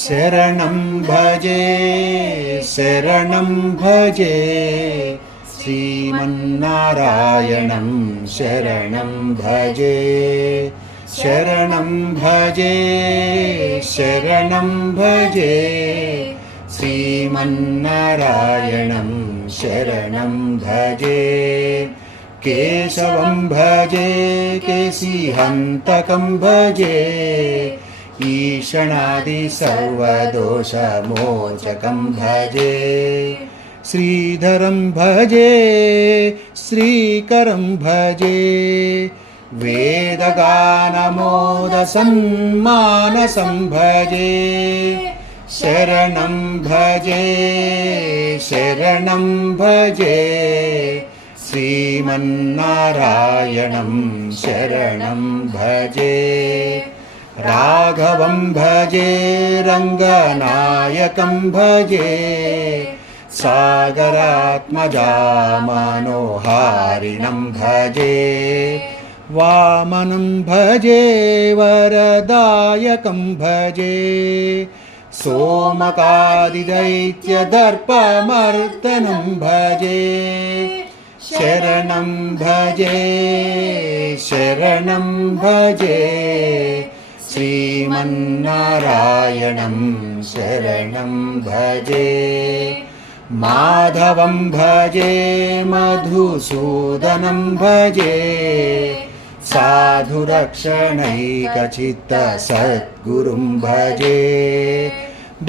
शरणं भजे श्रीमन्नारायणं शरणं भजे श्रीमन्नारायणं शरणं भजे केशवं भजे केशिहन्तकं भजे ईशणादि सर्वदोषमोचकं भजे श्रीधरं भजे श्रीकरं भजे वेदगानमोदसन्मानसं भजे शरणं भजे श्रीमन्नारायणं शरणं भजे राघवं भजे रङ्गनायकं भजे सागरात्मजा मनोहारिणं भजे वामनं भजे वरदायकं भजे सोमकादिदैत्यदर्पमर्दनं भजे शरणं भजे श्रीमन्नारायणं शरणं भजे माधवं भजे मधुसूदनं भजे साधुरक्षणैकचित्तसद्गुरुं भजे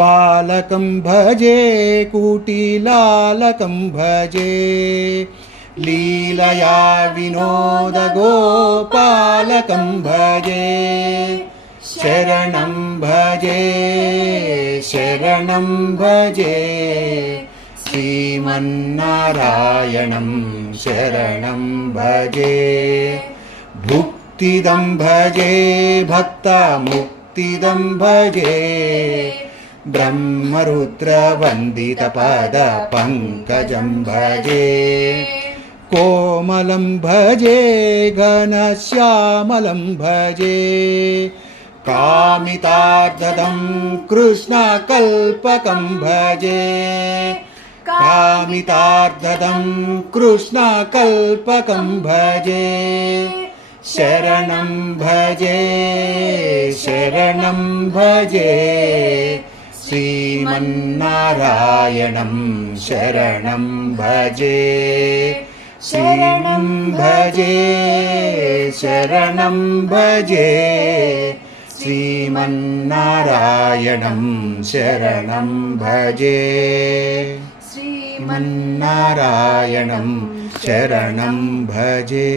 बालकं भजे कुटिलालकं भजे लीलया विनोदगोपालकं भजे शरणं भजे श्रीमन्नारायणं शरणं भजे भुक्तिदं भजे भक्तमुक्तिदं भजे ब्रह्मरुद्रवन्दितपदपङ्कजं भजे कोमलं भजे घनश्यामलं भजे कामितार्थदं कृष्णकल्पकं भजे कामितार्थदं कृष्णकल्पकं भजे शरणं भजे श्रीमन्नारायणं शरणं भजे शरणं भजे श्रीमन्नारायणं शरणं भजे श्रीमन्नारायणं शरणं भजे।